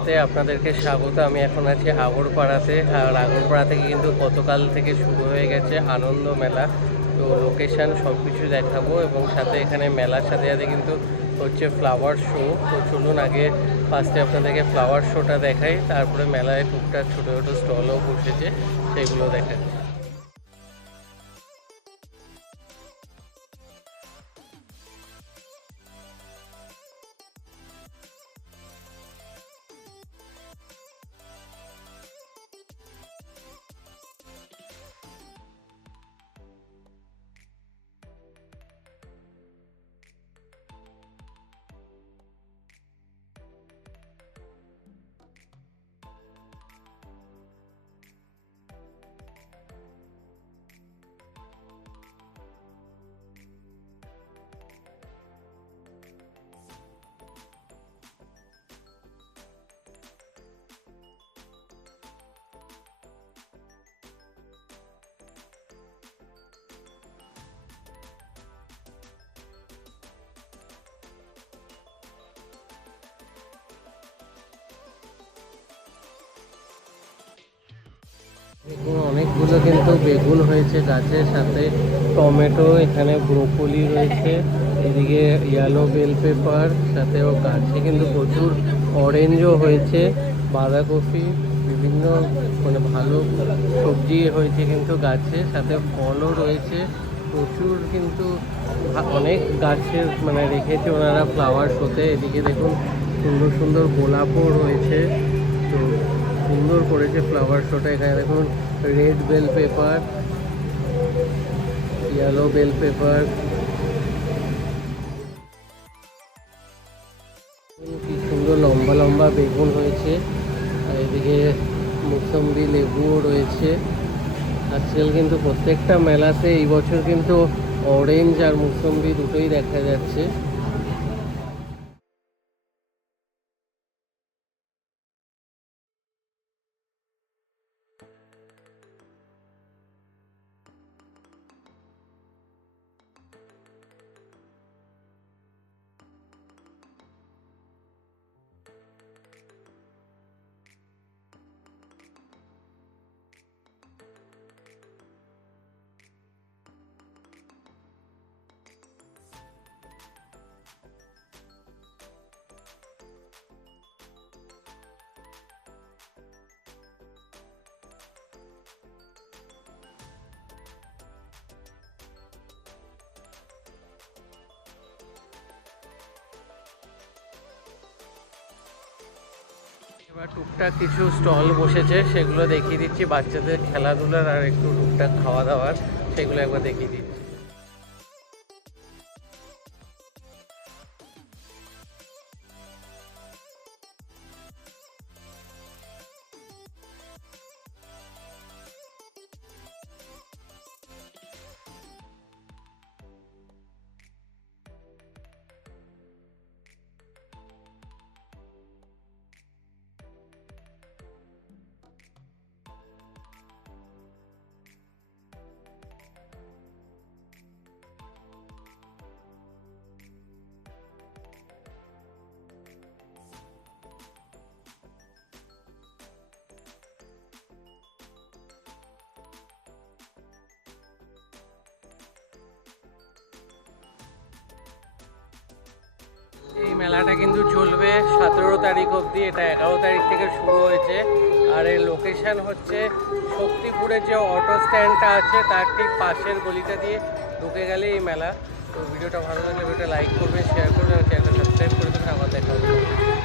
ভিডিওতে আপনাদেরকে স্বাগত। আমি এখন আছি আগরপাড়াতে। আর আগরপাড়া থেকে কিন্তু গতকাল থেকে শুরু হয়ে গেছে আনন্দ মেলা। তো লোকেশান সব কিছু দেখাবো এবং সাথে এখানে মেলার সাথে সাথে কিন্তু হচ্ছে ফ্লাওয়ার শো। তো চলুন আগে ফার্স্টে আপনাদেরকে ফ্লাওয়ার শোটা দেখাই, তারপরে মেলায় টুকটাক ছোটো ছোটো স্টলও বসেছে, সেগুলো দেখাই। অনেকগুলো কিন্তু বেগুন হয়েছে গাছের, সাথে টমেটো, এখানে ব্রোকলি রয়েছে, এদিকে ইয়েলো বেল পেপার, সাথেও গাছে কিন্তু প্রচুর অরেঞ্জও হয়েছে, বাঁধাকপি, বিভিন্ন মানে ভালো সবজি হয়েছে কিন্তু গাছে, সাথে ফলও রয়েছে প্রচুর। কিন্তু অনেক গাছের মানে রেখেছে ওনারা ফ্লাওয়ার শোতে। এদিকে দেখুন সুন্দর সুন্দর গোলাপও রয়েছে, তো সুন্দর করেছে ফ্লাওয়ার শোটা। এখানে দেখুন red bell pepper, yellow bell pepper, কি সুন্দর লম্বা লম্বা বেগুন হয়েছে। আর এদিকে মুসম্বি, লেবুও রয়েছে। আজকাল কিন্তু প্রত্যেকটা মেলাতে এই বছর কিন্তু অরেঞ্জ আর মুসম্বি দুটোই দেখা যাচ্ছে। এবার টুকটাক কিছু স্টল বসেছে, সেগুলো দেখিয়ে দিচ্ছি। বাচ্চাদের খেলাধুলার আর একটু টুকটাক খাওয়া দাওয়ার, সেগুলো একবার দেখিয়ে দিচ্ছি। এই মেলাটা কিন্তু চলবে 17 তারিখ অবধি। এটা 11 তারিখ থেকে শুরু হয়েছে। আর এর লোকেশান হচ্ছে শক্তিপুরের যে অটো স্ট্যান্ডটা আছে তার ঠিক পাশের গলিটা দিয়ে ঢুকে গেলে এই মেলা। তো ভিডিওটা ভালো লাগলে ভিডিওটা লাইক করবেন, শেয়ার করবেন, চ্যানেলটা সাবস্ক্রাইব করে দেবেন। আবার দেখা হবে।